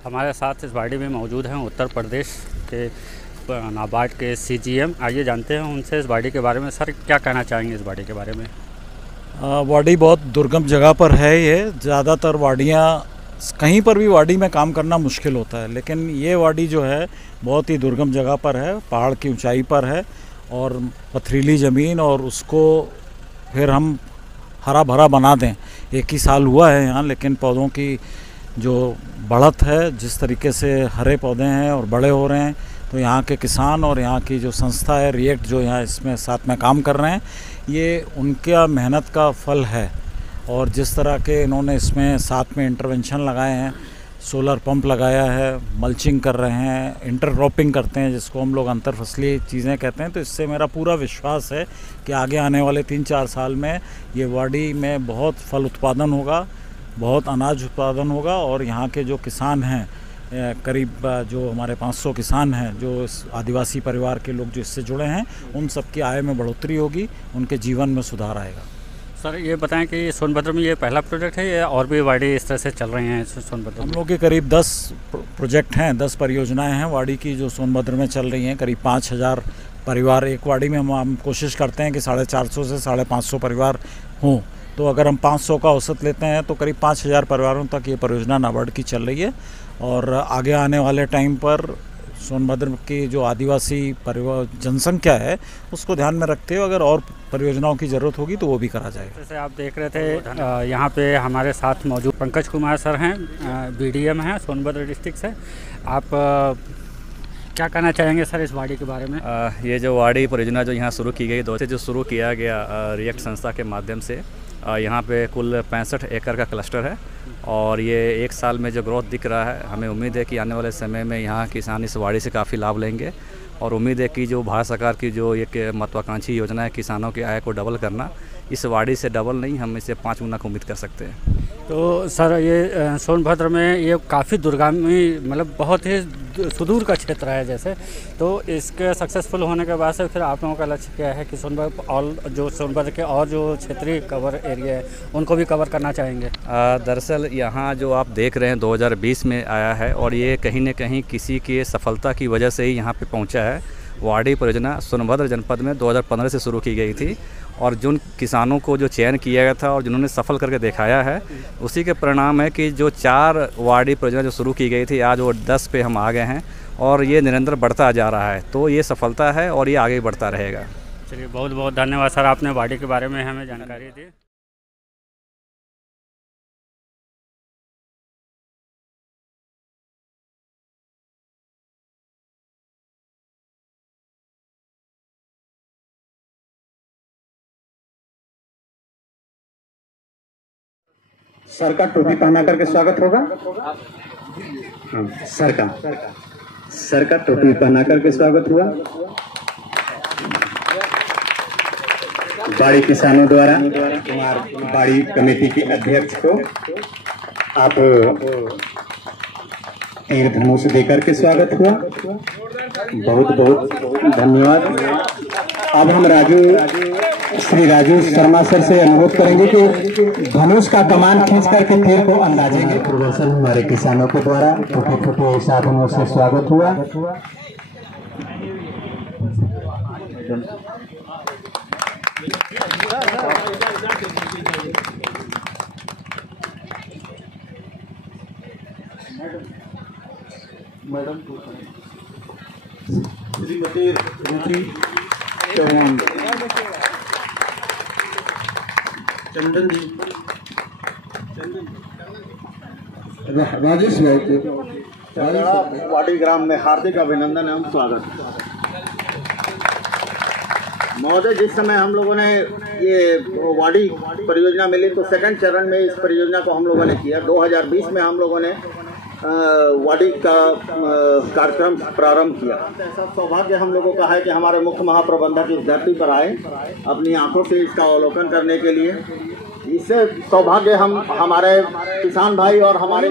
हमारे साथ इस वाड़ी में मौजूद हैं उत्तर प्रदेश के नाबार्ड के सीजीएम। आइए जानते हैं उनसे इस वाड़ी के बारे में। सर, क्या कहना चाहेंगे इस वाड़ी के बारे में? वाड़ी बहुत दुर्गम जगह पर है। ये ज़्यादातर वाड़ियाँ, कहीं पर भी वाड़ी में काम करना मुश्किल होता है, लेकिन ये वाड़ी जो है बहुत ही दुर्गम जगह पर है, पहाड़ की ऊंचाई पर है और पथरीली ज़मीन, और उसको फिर हम हरा भरा बना दें। एक ही साल हुआ है यहाँ, लेकिन पौधों की जो बढ़त है, जिस तरीके से हरे पौधे हैं और बड़े हो रहे हैं, तो यहाँ के किसान और यहाँ की जो संस्था है रिएक्ट, जो यहाँ इसमें साथ में काम कर रहे हैं, ये उनका मेहनत का फल है। और जिस तरह के इन्होंने इसमें साथ में इंटरवेंशन लगाए हैं, सोलर पंप लगाया है, मल्चिंग कर रहे हैं, इंटरक्रॉपिंग करते हैं, जिसको हम लोग अंतर फसली चीज़ें कहते हैं, तो इससे मेरा पूरा विश्वास है कि आगे आने वाले 3-4 साल में ये वाड़ी में बहुत फल उत्पादन होगा, बहुत अनाज उत्पादन होगा। और यहाँ के जो किसान हैं, करीब जो हमारे 500 किसान हैं, जो इस आदिवासी परिवार के लोग जो इससे जुड़े हैं, उन सबकी आय में बढ़ोतरी होगी, उनके जीवन में सुधार आएगा। सर, ये बताएं कि सोनभद्र में ये पहला प्रोजेक्ट है या और भी वाड़ी इस तरह से चल रही हैं सोनभद्र? हम लोग के करीब 10 प्रोजेक्ट हैं, 10 परियोजनाएं हैं वाड़ी की जो सोनभद्र में चल रही हैं। करीब 5000 परिवार एक वाड़ी में। हम कोशिश करते हैं कि 450 से 550 परिवार हों। तो अगर हम 500 का औसत लेते हैं तो करीब 5000 परिवारों तक ये परियोजना नाबार्ड की चल रही है। और आगे आने वाले टाइम पर सोनभद्र की जो आदिवासी जनसंख्या है, उसको ध्यान में रखते हुए अगर और परियोजनाओं की ज़रूरत होगी तो वो भी करा जाएगा। जैसे आप देख रहे थे, यहाँ पे हमारे साथ मौजूद पंकज कुमार सर हैं, बीडीएम हैं सोनभद्र डिस्ट्रिक्ट से। आप क्या कहना चाहेंगे सर इस वाड़ी के बारे में? ये जो वाड़ी परियोजना जो यहाँ शुरू की गई, जो शुरू किया गया रिएक्ट संस्था के माध्यम से, यहाँ पे कुल 65 एकड़ का क्लस्टर है और ये एक साल में जो ग्रोथ दिख रहा है, हमें उम्मीद है कि आने वाले समय में यहाँ किसान इस वाड़ी से काफ़ी लाभ लेंगे। और उम्मीद है कि जो भारत सरकार की जो एक महत्वाकांक्षी योजना है किसानों की आय को डबल करना, इस वाड़ी से डबल नहीं, हम इसे 5 गुना की उम्मीद कर सकते हैं। तो सर, ये सोनभद्र में ये काफ़ी दुर्गामी, मतलब बहुत ही सुदूर का क्षेत्र है जैसे, तो इसके सक्सेसफुल होने के बाद से फिर आप लोगों का लक्ष्य क्या है कि सोनभद्र और जो सोनभद्र के और जो क्षेत्रीय कवर एरिया है उनको भी कवर करना चाहेंगे? दरअसल यहाँ जो आप देख रहे हैं 2020 में आया है और ये कहीं न कहीं किसी की सफलता की वजह से ही यहाँ पे पहुँचा है। वाड़ी परियोजना सोनभद्र जनपद में 2015 से शुरू की गई थी और जिन किसानों को जो चयन किया गया था और जिन्होंने सफल करके दिखाया है, उसी के परिणाम है कि जो 4 वाड़ी परियोजना जो शुरू की गई थी, आज वो 10 पे हम आ गए हैं और ये निरंतर बढ़ता जा रहा है। तो ये सफलता है और ये आगे बढ़ता रहेगा। चलिए, बहुत बहुत धन्यवाद सर, आपने वाड़ी के बारे में हमें जानकारी दी। सर का टोपी पहना करके स्वागत होगा। सर का टोपी पहना करके स्वागत हुआ। बाड़ी किसानों द्वारा बाड़ी कमेटी के अध्यक्ष को आप एक धनुष देकर के स्वागत हुआ। बहुत बहुत धन्यवाद। अब हम श्री राजू शर्मा सर से अनुरोध करेंगे कि धनुष का कमान खींच करके तीर को अंदाजेंगे। प्रदर्शन हमारे किसानों के द्वारा छोटे-छोटे साधनों से स्वागत हुआ। मैडम श्रीमती रुचि चौहान, चंदन जी, राजेश भाई, वाड़ी ग्राम में हार्दिक अभिनंदन एवं स्वागत। महोदय, जिस समय हम लोगों ने ये वाड़ी परियोजना मिली तो सेकंड चरण में इस परियोजना को हम लोगों ने किया। 2020 में हम लोगों ने वाड़ी का कार्यक्रम प्रारंभ किया। ऐसा सौभाग्य हम लोगों का है कि हमारे मुख्य महाप्रबंधक इस धरती पर आए अपनी आंखों से इसका अवलोकन करने के लिए। इससे सौभाग्य हम हमारे किसान भाई और हमारे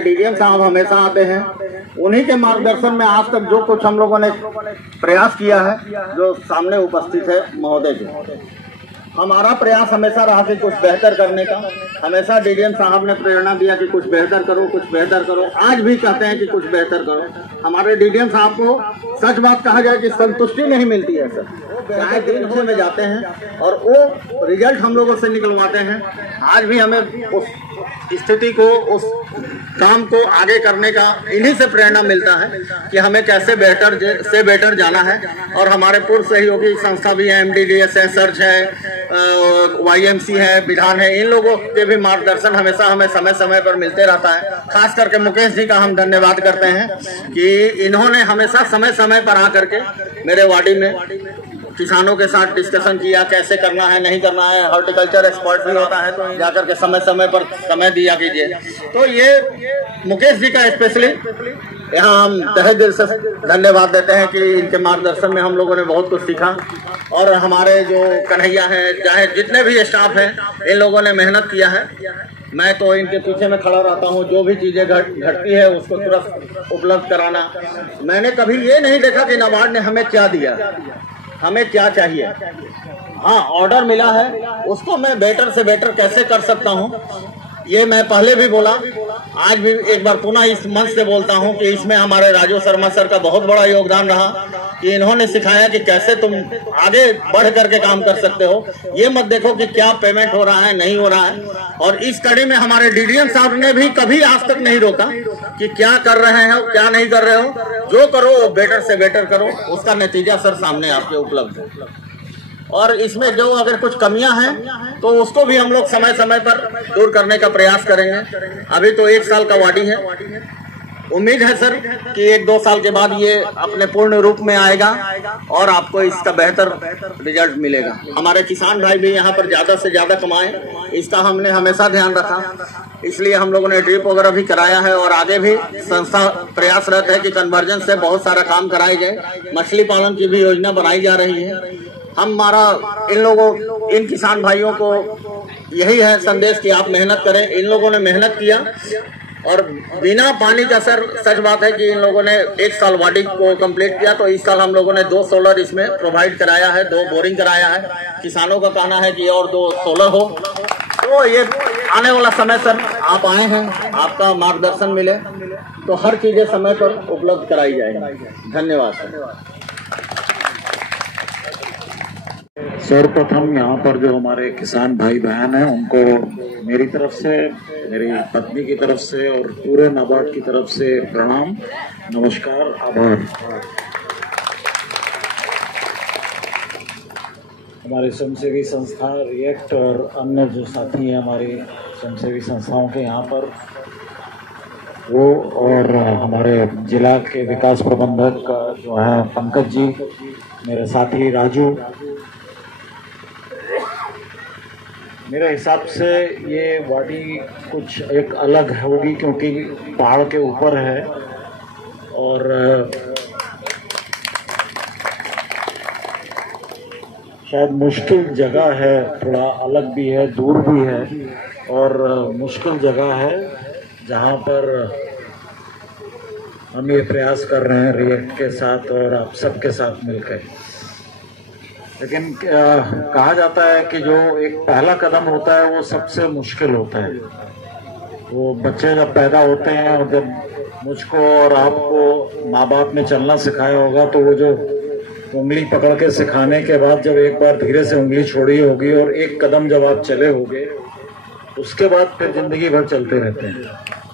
डीडीएम साहब हमेशा आते हैं। उन्हीं के मार्गदर्शन में आज तक जो कुछ हम लोगों ने प्रयास किया है, जो सामने उपस्थित है महोदय जी। हमारा प्रयास हमेशा रहा कि कुछ बेहतर करने का। हमेशा डीडीएम साहब ने प्रेरणा दिया कि कुछ बेहतर करो, कुछ बेहतर करो। आज भी कहते हैं कि कुछ बेहतर करो। हमारे डीडीएम साहब को सच बात कहा जाए कि संतुष्टि नहीं मिलती है सर, चाहे दिन भर में जाते हैं और वो रिजल्ट हम लोगों से निकलवाते हैं। आज भी हमें उस स्थिति को, उस काम को आगे करने का इन्हीं से प्रेरणा मिलता है कि हमें कैसे बेहतर से बेहतर जाना है। और हमारे पूर्व सहयोगी संस्था भी है, MDDS है, सर्च है, YMC है, विधान है, इन लोगों के भी मार्गदर्शन हमेशा हमें समय समय पर मिलते रहता है। खास करके मुकेश जी का हम धन्यवाद करते हैं कि इन्होंने हमेशा समय समय पर आकर के मेरे वाड़ी में किसानों के साथ डिस्कशन किया, कैसे करना है, नहीं करना है। हॉर्टिकल्चर एक्सपर्ट भी होता है तो जाकर के समय समय पर समय दिया कीजिए। तो ये मुकेश जी का स्पेशली यहाँ हम तहे दिल से धन्यवाद देते हैं कि इनके मार्गदर्शन में हम लोगों ने बहुत कुछ सीखा। और हमारे जो कन्हैया है, चाहे जितने भी स्टाफ हैं, इन लोगों ने मेहनत किया है। मैं तो इनके पीछे में खड़ा रहता हूँ, जो भी चीज़ें घटती है उसको तुरंत उपलब्ध कराना। मैंने कभी ये नहीं देखा कि नाबार्ड ने हमें क्या दिया, हमें क्या चाहिए। हाँ, ऑर्डर मिला है, उसको मैं बेटर से बेटर कैसे कर सकता हूँ, ये मैं पहले भी बोला, आज भी एक बार पुनः इस मंच से बोलता हूँ कि इसमें हमारे राजू शर्मा सर का बहुत बड़ा योगदान रहा कि इन्होंने सिखाया कि कैसे तुम आगे बढ़ करके काम कर सकते हो। ये मत देखो कि क्या पेमेंट हो रहा है, नहीं हो रहा है। और इस कड़ी में हमारे डीडीएम साहब ने भी कभी आज तक नहीं रोका कि क्या कर रहे हो, क्या नहीं कर रहे हो। जो करो बेटर से बेटर करो, उसका नतीजा सर सामने आपके उपलब्ध है। और इसमें जो अगर कुछ कमियां हैं तो उसको भी हम लोग समय समय पर दूर करने का प्रयास करेंगे। अभी तो 1 साल का वाडी है, उम्मीद है सर कि 1-2 साल के बाद ये अपने पूर्ण रूप में आएगा और आपको इसका बेहतर रिजल्ट मिलेगा। हमारे किसान भाई भी यहाँ पर ज़्यादा से ज़्यादा कमाएं, इसका हमने हमेशा ध्यान रखा। इसलिए हम लोगों ने ड्रिप वगैरह भी कराया है और आगे भी संस्था प्रयासरत है कि कन्वर्जन से बहुत सारा काम कराया जाए। मछली पालन की भी योजना बनाई जा रही है। हमारा इन लोगों, इन किसान भाइयों को यही है संदेश कि आप मेहनत करें। इन लोगों ने मेहनत किया और बिना पानी का सर, सच बात है कि इन लोगों ने 1 साल वाडी को कंप्लीट किया। तो इस साल हम लोगों ने 2 सोलर इसमें प्रोवाइड कराया है, 2 बोरिंग कराया है। किसानों का कहना है कि और 2 सोलर हो। तो ये आने वाला समय सर, आप आए हैं, आपका मार्गदर्शन मिले तो हर चीजें समय पर उपलब्ध कराई जाएगी। धन्यवाद सर। सर्वप्रथम यहाँ पर जो हमारे किसान भाई बहन हैं उनको मेरी तरफ से, मेरी पत्नी की तरफ से और पूरे नाबार्ड की तरफ से प्रणाम, नमस्कार, आभार। हमारे स्वयंसेवी संस्था रिएक्ट और अन्य जो साथी हैं हमारी स्वयंसेवी संस्थाओं के यहाँ पर, वो और हमारे जिला के विकास प्रबंधक जो है पंकज जी, मेरे साथी राजू। मेरे हिसाब से ये वाडी कुछ एक अलग होगी क्योंकि पहाड़ के ऊपर है और शायद मुश्किल जगह है, थोड़ा अलग भी है, दूर भी है और मुश्किल जगह है जहाँ पर हम ये प्रयास कर रहे हैं रिएक्ट के साथ और आप सबके साथ मिलकर। लेकिन कहा जाता है कि जो एक पहला कदम होता है वो सबसे मुश्किल होता है। वो बच्चे जब पैदा होते हैं और जब मुझको और आपको माँ बाप ने चलना सिखाया होगा तो वो जो उंगली पकड़ के सिखाने के बाद जब एक बार धीरे से उंगली छोड़ी होगी और एक कदम जब आप चले होगे, उसके बाद फिर जिंदगी भर चलते रहते हैं।